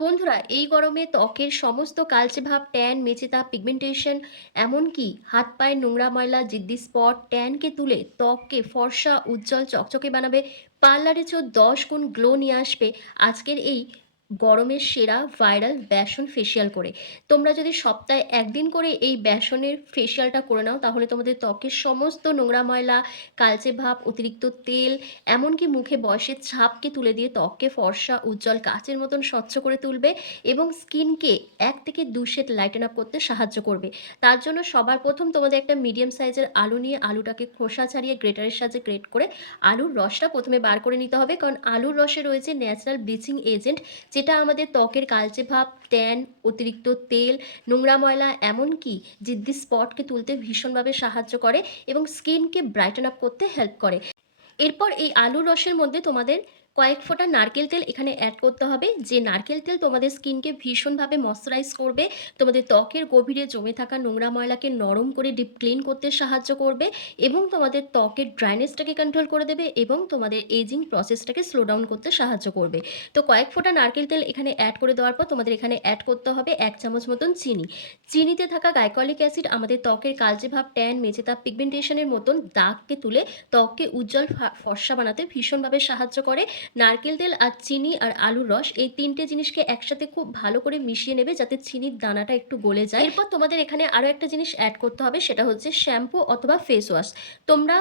বন্ধুরা, এই গরমে ত্বকের সমস্ত কালচে ভাব, ট্যান, মেচেতা, পিগমেন্টেশন, এমনকি হাত পায়ের নোংরা ময়লা, জিদ্দি স্পট, ট্যানকে তুলে ত্বককে ফর্সা, উজ্জ্বল, চকচকে বানাবে। পার্লারে চেয়েও 10 গুণ গ্লো নিয়ে আসবে আজকের এই গরমের সেরা ভাইরাল বেসন ফেসিয়াল করে। তোমরা যদি সপ্তাহে ১ দিন করে এই বেসনের ফেসিয়ালটা করে নাও, তাহলে তোমাদের ত্বকের সমস্ত নোংরা ময়লা, কালচে ভাব, অতিরিক্ত তেল, এমনকি মুখে বয়সের ছাপকে তুলে দিয়ে ত্বককে ফর্সা, উজ্জ্বল, কাচের মতন স্বচ্ছ করে তুলবে এবং স্কিনকে ১ থেকে ২ শেড লাইটেন আপ করতে সাহায্য করবে। তার জন্য সবার প্রথম তোমাদের একটা মিডিয়াম সাইজের আলু নিয়ে আলুটাকে খোসা ছাড়িয়ে গ্রেটারের সাহায্যে গ্রেট করে আলুর রসটা প্রথমে বার করে নিতে হবে। কারণ আলুর রসে রয়েছে ন্যাচারাল ব্লিচিং এজেন্ট, যেটা আমাদের ত্বকের কালচে ভাব, ট্যান, অতিরিক্ত তেল, নোংরা ময়লা, এমনকি জিদ্দি স্পটকে তুলতে ভীষণভাবে সাহায্য করে এবং স্কিনকে ব্রাইটেন আপ করতে হেল্প করে। এরপর এই আলুর রসের মধ্যে তোমাদের কয়েক ফোঁটা নারকেল তেল এখানে অ্যাড করতে হবে। যে নারকেল তেল তোমাদের স্কিনকে ভীষণভাবে ময়েশ্চারাইজ করবে, তোমাদের ত্বকের গভীরে জমে থাকা নোংরা ময়লাকে নরম করে ডিপ ক্লিন করতে সাহায্য করবে এবং তোমাদের ত্বকের ড্রাইনেসটাকে কন্ট্রোল করে দেবে এবং তোমাদের এজিং প্রসেসটাকে স্লো ডাউন করতে সাহায্য করবে। তো কয়েক ফোঁটা নারকেল তেল এখানে অ্যাড করে দেওয়ার পর তোমাদের এখানে অ্যাড করতে হবে ১ চামচ মতন চিনি। চিনিতে থাকা গ্লাইকলিক অ্যাসিড আমাদের ত্বকের কালচে ভাব, ট্যান, মেচেতা, পিগমেন্টেশনের মতন দাগকে তুলে ত্বককে উজ্জ্বল ফর্সা বানাতে ভীষণভাবে সাহায্য করে। নারকেল তেল আর চিনি আর আলুর রস এই ৩ টে জিনিসকে একসাথে খুব ভালো করে মিশিয়ে নেবে যাতে চিনির দানাটা একটু গলে যায়। এরপর তোমাদের এখানে আরও একটা জিনিস অ্যাড করতে হবে, সেটা হচ্ছে শ্যাম্পু অথবা ফেস ওয়াশ। তোমরা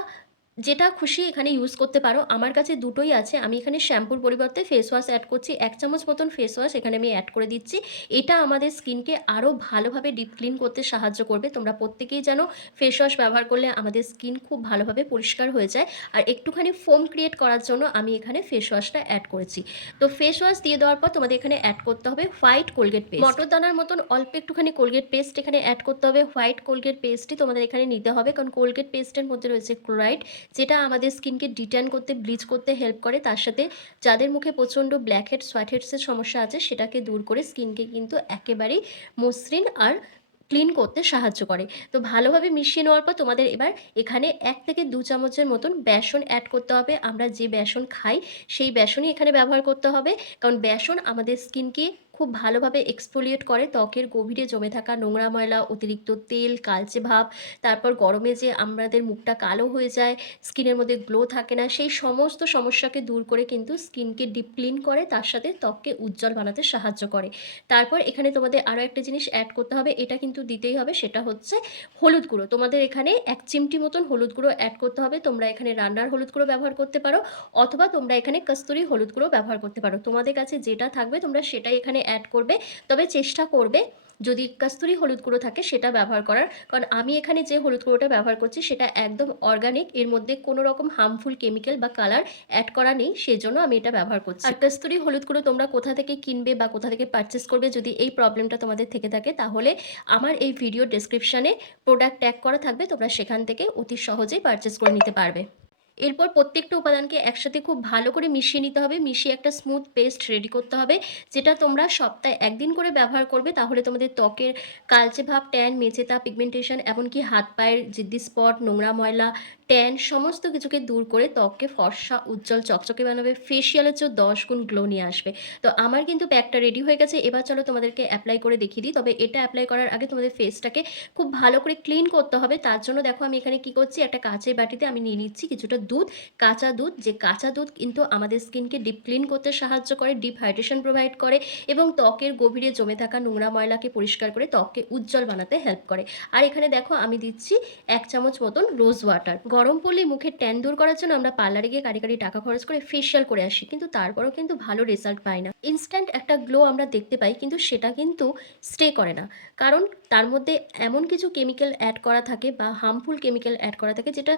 যেটা খুশি এখানে ইউজ করতে পারো। আমার কাছে দুটোই আছে। আমি এখানে শ্যাম্পুর পরিবর্তে ফেস ওয়াশ অ্যাড করছি। ১ চামচ মতন ফেস ওয়াশ এখানে আমি অ্যাড করে দিচ্ছি। এটা আমাদের স্কিনকে আরও ভালোভাবে ডিপ ক্লিন করতে সাহায্য করবে। তোমরা প্রত্যেকেই জানো ফেস ওয়াশ ব্যবহার করলে আমাদের স্কিন খুব ভালোভাবে পরিষ্কার হয়ে যায়। আর একটুখানি ফোম ক্রিয়েট করার জন্য আমি এখানে ফেস ওয়াশটা অ্যাড করেছি। তো ফেস ওয়াশ দিয়ে দেওয়ার পর তোমাদের এখানে অ্যাড করতে হবে হোয়াইট কোলগেট পেস্ট। মটর দানার মতন অল্প একটুখানি কোলগেট পেস্ট এখানে অ্যাড করতে হবে। হোয়াইট কোলগেট পেস্টই তোমাদের এখানে নিতে হবে, কারণ কোলগেট পেস্টের মধ্যে রয়েছে ক্লোরাইড, যেটা আমাদের স্কিনকে ডিট্যান করতে, ব্লিচ করতে হেল্প করে। তার সাথে যাদের মুখে প্রচণ্ড ব্ল্যাক হেডস, হোয়াইট হেডসের সমস্যা আছে, সেটাকে দূর করে স্কিনকে কিন্তু একেবারেই মসৃণ আর ক্লিন করতে সাহায্য করে। তো ভালোভাবে মিশিয়ে নেওয়ার পর তোমাদের এবার এখানে ১ থেকে ২ চামচের মতন বেসন অ্যাড করতে হবে। আমরা যে বেসন খাই সেই বেসনই এখানে ব্যবহার করতে হবে, কারণ বেসন আমাদের স্কিনকে খুব ভালোভাবে এক্সফোলিয়েট করে ত্বকের গভীরে জমে থাকা নোংরা ময়লা, অতিরিক্ত তেল, কালচে ভাব, তারপর গরমে যে আমাদের মুখটা কালো হয়ে যায়, স্কিনের মধ্যে গ্লো থাকে না, সেই সমস্ত সমস্যাকে দূর করে কিন্তু স্কিনকে ডিপ ক্লিন করে, তার সাথে ত্বককে উজ্জ্বল বানাতে সাহায্য করে। তারপর এখানে তোমাদের আরও একটা জিনিস অ্যাড করতে হবে, এটা কিন্তু দিতেই হবে, সেটা হচ্ছে হলুদ গুঁড়ো। তোমাদের এখানে ১ চিমটি মতন হলুদ গুঁড়ো অ্যাড করতে হবে। তোমরা এখানে রান্নার হলুদ গুঁড়ো ব্যবহার করতে পারো অথবা তোমরা এখানে কস্তুরি হলুদ গুঁড়ো ব্যবহার করতে পারো। তোমাদের কাছে যেটা থাকবে তোমরা সেটাই এখানে অ্যাড করবে। তবে চেষ্টা করবে যদি কস্তুরি হলুদ গুঁড়ো থাকে সেটা ব্যবহার করার, কারণ আমি এখানে যে হলুদ গুঁড়োটা ব্যবহার করছি সেটা একদম অর্গানিক, এর মধ্যে কোনো রকম হার্মফুল কেমিক্যাল বা কালার অ্যাড করা নেই, সেজন্য আমি এটা ব্যবহার করছি। আর কস্তুরি হলুদ গুঁড়ো তোমরা কোথা থেকে কিনবে বা কোথা থেকে পারচেস করবে, যদি এই প্রবলেমটা তোমাদের থেকে থাকে, তাহলে আমার এই ভিডিও ডেসক্রিপশানে প্রোডাক্ট ট্যাগ করা থাকবে, তোমরা সেখান থেকে অতি সহজেই পারচেস করে নিতে পারবে। এরপর প্রত্যেকটা উপাদানকে একসাথে খুব ভালো করে মিশিয়ে নিতে হবে। মিশিয়ে একটা স্মুথ পেস্ট রেডি করতে হবে, যেটা তোমরা সপ্তাহে ১ দিন করে ব্যবহার করবে। তাহলে তোমাদের ত্বকের কালচে ভাব, ট্যান, মেচেতা, পিগমেন্টেশন, এমনকি হাত পায়ের জিদ্দি স্পট, নোংরা ময়লা, ট্যান সমস্ত কিছুকে দূর করে ত্বককে ফর্সা, উজ্জ্বল, চকচকে বানাবে। ফেসিয়ালের চেয়েও ১০ গুণ গ্লো নিয়ে আসবে। তো আমার কিন্তু প্যাকটা রেডি হয়ে গেছে। এবার চলো তোমাদেরকে অ্যাপ্লাই করে দেখিয়ে দিই। তবে এটা অ্যাপ্লাই করার আগে তোমাদের ফেসটাকে খুব ভালো করে ক্লিন করতে হবে। তার জন্য দেখো আমি এখানে কি করছি, একটা কাঁচের বাটিতে আমি নিয়ে নিচ্ছি কিছুটা দুধ, কাঁচা দুধ। যে কাঁচা দুধ কিন্তু আমাদের স্কিনকে ডিপ ক্লিন করতে সাহায্য করে, ডিপ হাইড্রেশন প্রোভাইড করে এবং ত্বকের গভীরে জমে থাকা নোংরা ময়লাকে পরিষ্কার করে ত্বককে উজ্জ্বল বানাতে হেল্প করে। আর এখানে দেখো আমি দিচ্ছি ১ চামচ মতন রোজ ওয়াটার। গরম পড়লে মুখের ট্যান দূর করার জন্য আমরা পার্লারে গিয়ে কারি টাকা খরচ করে ফেসিয়াল করে আসি, কিন্তু তারপরেও কিন্তু ভালো রেজাল্ট পাই না। ইনস্ট্যান্ট একটা গ্লো আমরা দেখতে পাই, কিন্তু সেটা কিন্তু স্টে করে না, কারণ তার মধ্যে এমন কিছু কেমিক্যাল অ্যাড করা থাকে বা হার্মফুল কেমিক্যাল অ্যাড করা থাকে, যেটা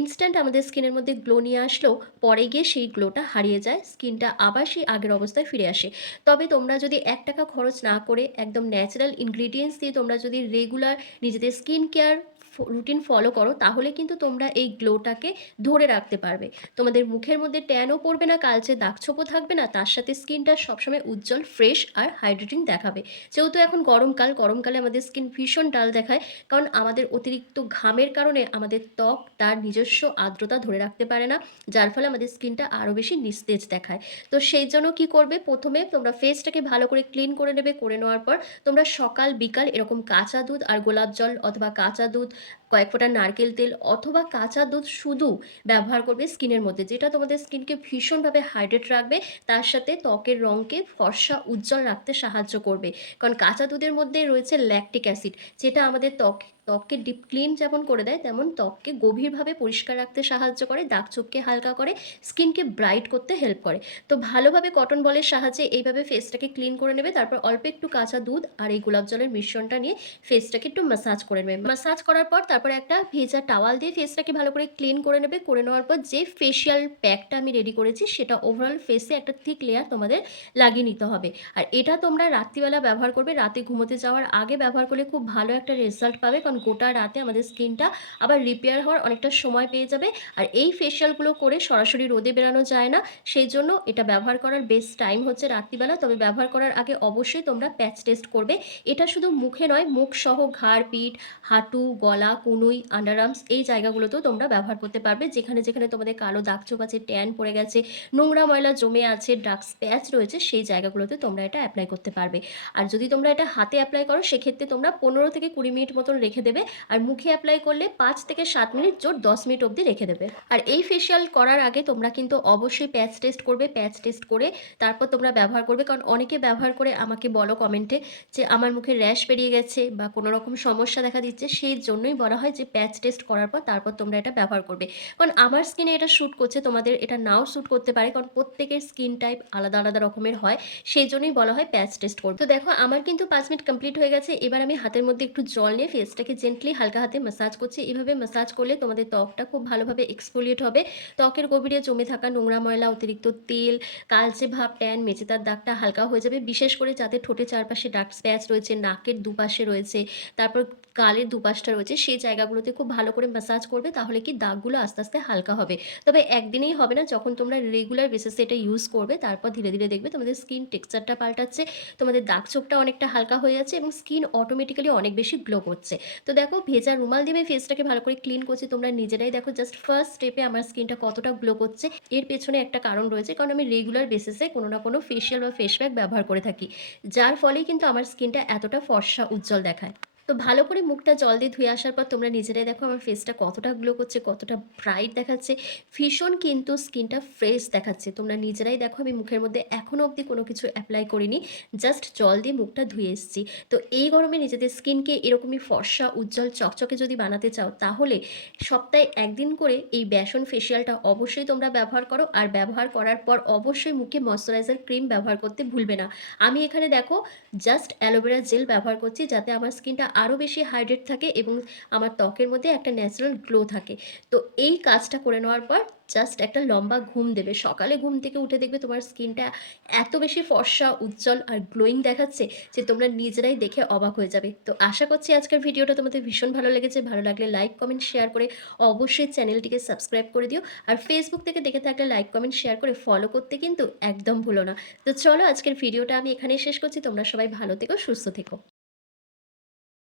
ইনস্ট্যান্ট আমাদের স্কিনের মধ্যে গ্লো নিয়ে আসলেও পরে গিয়ে সেই গ্লোটা হারিয়ে যায়, স্কিনটা আবার সেই আগের অবস্থায় ফিরে আসে। তবে তোমরা যদি ৳১ খরচ না করে একদম ন্যাচারাল ইনগ্রিডিয়েন্টস দিয়ে তোমরা যদি রেগুলার নিজেদের স্কিন কেয়ার রুটিন ফলো করো তাহলে কিন্তু তোমরা এই গ্লোটাকে ধরে রাখতে পারবে। তোমাদের মুখের মধ্যে ট্যানও পড়বে না, কালচে দাগ-ছোপও থাকবে না, তার সাথে স্কিনটা সবসময় উজ্জ্বল, ফ্রেশ আর হাইড্রেটিং দেখাবে। যেহেতু এখন গরমকাল, গরমকালে আমাদের স্কিন ভীষণ ডাল দেখায়। কারণ আমাদের অতিরিক্ত ঘামের কারণে আমাদের ত্বক তার নিজস্ব আর্দ্রতা ধরে রাখতে পারে না। যার ফলে আমাদের স্কিনটা আরও বেশি নিস্তেজ দেখায়। তো সেই জন্য কি করবে, ১ম এ তোমরা ফেসটাকে ভালো করে ক্লিন করে নেবে। করে নেওয়ার পর তোমরা সকাল বিকাল এরকম কাঁচা দুধ আর গোলাপ জল অথবা কাঁচা দুধ, কয়েক ফোঁটা নারকেল তেল অথবা কাঁচা দুধ শুধু ব্যবহার করবে স্কিনের মধ্যে। যেটা তোমাদের স্কিনকে ভীষণভাবে হাইড্রেট রাখবে। তার সাথে ত্বকের রঙকে ফর্সা উজ্জ্বল রাখতে সাহায্য করবে। কারণ কাঁচা দুধের মধ্যে রয়েছে ল্যাকটিক অ্যাসিড, যেটা আমাদের ত্বককে ডিপ ক্লিন যেমন করে দেয়, তেমন ত্বককে গভীরভাবে পরিষ্কার রাখতে সাহায্য করে, দাগ-ছোপকে হালকা করে, স্কিনকে ব্রাইট করতে হেল্প করে। তো ভালোভাবে কটন বলের সাহায্যে এইভাবে ফেসটাকে ক্লিন করে নেবে। তারপর অল্প একটু কাঁচা দুধ আর এই গোলাপ জলের মিশ্রণটা নিয়ে ফেসটাকে একটু ম্যাসাজ করে নেবে। ম্যাসাজ করার পর তারপরে একটা ভেজা টাওয়াল দিয়ে ফেসটাকে ভালো করে ক্লিন করে নেবে। করে নেওয়ার পর যে ফেসিয়াল প্যাকটা আমি রেডি করেছি সেটা ওভারঅল ফেসে একটা থিক লেয়ার তোমাদের লাগিয়ে নিতে হবে। আর এটা তোমরা রাত্রিবেলা ব্যবহার করবে। রাতে ঘুমোতে যাওয়ার আগে ব্যবহার করলে খুব ভালো একটা রেজাল্ট পাবে। কারণ গোটা রাতে আমাদের স্কিনটা আবার রিপেয়ার হওয়ার অনেকটা সময় পেয়ে যাবে। আর এই ফেসিয়ালগুলো করে সরাসরি রোদে বেরানো যায় না। সেই জন্য এটা ব্যবহার করার বেস্ট টাইম হচ্ছে রাত্রিবেলা। তবে ব্যবহার করার আগে অবশ্যই তোমরা প্যাচ টেস্ট করবে। এটা শুধু মুখে নয়, মুখসহ ঘাড়, পিঠ, হাঁটু, গলা, কনুই, আন্ডার আর্মস এই জায়গাগুলোতেও তোমরা ব্যবহার করতে পারবে। যেখানে, যেখানে তোমাদের কালো দাগ-ছোপ আছে, ট্যান পড়ে গেছে, নোংরা ময়লা জমে আছে, ডার্ক স্প্যাচ রয়েছে, সেই জায়গাগুলোতে তোমরা এটা এপ্লাই করতে পারবে। আর যদি তোমরা এটা হাতে এপ্লাই করো সেক্ষেত্রে তোমরা ১৫ থেকে ২০ মিনিট মতন রেখে দেবে। আর মুখে এপ্লাই করলে ৫ থেকে ৭ মিনিট, জোর ১০ মিনিট অবধি রেখে দেবে। আর এই ফেসিয়াল করার আগে তোমরা কিন্তু অবশ্যই প্যাচ টেস্ট করবে। প্যাচ টেস্ট করে তারপর তোমরা ব্যবহার করবে। কারণ অনেকে ব্যবহার করে আমাকে বলো কমেন্টে যে আমার মুখে র‍্যাশ বেরিয়ে গেছে বা কোনো রকম সমস্যা দেখা দিচ্ছে। সেই জন্যই বলা হয় যে প্যাচ টেস্ট করার পর তারপর তোমরা এটা ব্যবহার করবে। কারণ আমার স্কিনে এটা স্যুট করছে, তোমাদের এটা নাও স্যুট করতে পারে। কারণ প্রত্যেকের স্কিন টাইপ আলাদা, আলাদা রকমের হয়। সেইজন্যই বলা হয় প্যাচ টেস্ট করতে। তো দেখো আমার কিন্তু ৫ মিনিট কমপ্লিট হয়ে গেছে। এবার আমি হাতের মধ্যে একটু জল নিয়ে ফেসটাকে জেন্টলি হালকা হাতে ম্যাসাজ করছি। এভাবে ম্যাসাজ করলে তোমাদের ত্বকটা খুব ভালোভাবে এক্সফোলিয়েট হবে। ত্বকের গভীরে জমে থাকা নোংরা ময়লা, অতিরিক্ত তেল, কালচে ভাব, ট্যান, মেচেদার দাগটা হালকা হয়ে যাবে। বিশেষ করে যাদের ঠোঁটের চারপাশে ডার্ক স্প্যাচ রয়েছে, নাকের দুপাশে রয়েছে, তারপর গালের দুপাশটা রয়েছে, সেই জায়গাগুলোতে খুব ভালো করে ম্যাসাজ করবে। তাহলে কি দাগগুলো আস্তে, আস্তে হালকা হবে। তবে একদিনেই হবে না, যখন তোমরা রেগুলার বেসিসে এটা ইউজ করবে তারপর ধীরে, ধীরে দেখবে তোমাদের স্কিন টেক্সচারটা পাল্টাচ্ছে, তোমাদের দাগ-ছোপটা অনেকটা হালকা হয়ে যাচ্ছে এবং স্কিন অটোমেটিক্যালি অনেক বেশি গ্লো করছে। তো দেখো ভেজা রুমাল দিয়ে আমি ফেসটাকে ভালো করে ক্লিন করছি। তোমরা নিজেরাই দেখো জাস্ট ফার্স্ট স্টেপে আমার স্কিনটা কতটা গ্লো করছে। এর পেছনে একটা কারণ রয়েছে, কারণ আমি রেগুলার বেসিসে কোনো না কোনো ফেসিয়াল বা ফেস প্যাক ব্যবহার করে থাকি। যার ফলেই কিন্তু আমার স্কিনটা এতটা ফর্সা উজ্জ্বল দেখায়। তো ভালো করে মুখটা জল দিয়ে ধুয়ে আসার পর তোমরা নিজেরাই দেখো আমার ফেসটা কতটা গ্লো করছে, কতটা ব্রাইট দেখাচ্ছে। ভীষণ কিন্তু স্কিনটা ফ্রেশ দেখাচ্ছে। তোমরা নিজেরাই দেখো আমি মুখের মধ্যে এখনো অবধি কোনো কিছু এপ্লাই করিনি। জাস্ট জল দিয়ে মুখটা ধুয়ে এসেছি। তো এই গরমে নিজেদের স্কিনকে এরকমই ফর্সা, উজ্জ্বল, চকচকে যদি বানাতে চাও তাহলে সপ্তাহে ১ দিন করে এই বেসন ফেসিয়ালটা অবশ্যই তোমরা ব্যবহার করো। আর ব্যবহার করার পর অবশ্যই মুখে ময়েশ্চারাইজার ক্রিম ব্যবহার করতে ভুলবে না। আমি এখানে দেখো জাস্ট অ্যালোভেরা জেল ব্যবহার করছি, যাতে আমার স্কিনটা আরও বেশি হাইড্রেট থাকে এবং আমার ত্বকের মধ্যে একটা ন্যাচারাল গ্লো থাকে। তো এই কাজটা করে নেওয়ার পর জাস্ট একটা লম্বা ঘুম দেবে। সকালে ঘুম থেকে উঠে দেখবে তোমার স্কিনটা এত বেশি ফর্সা, উজ্জ্বল আর গ্লোয়িং দেখাচ্ছে যে তোমরা নিজেরাই দেখে অবাক হয়ে যাবে। তো আশা করছি আজকের ভিডিওটা তোমাদের ভীষণ ভালো লেগেছে। ভালো লাগলে লাইক, কমেন্ট, শেয়ার করে অবশ্যই চ্যানেলটিকে সাবস্ক্রাইব করে দিও। আর ফেসবুক থেকে দেখে থাকলে লাইক, কমেন্ট, শেয়ার করে ফলো করতে কিন্তু একদম ভুলো না। তো চলো আজকের ভিডিওটা আমি এখানেই শেষ করছি। তোমরা সবাই ভালো থেকো, সুস্থ থেকো।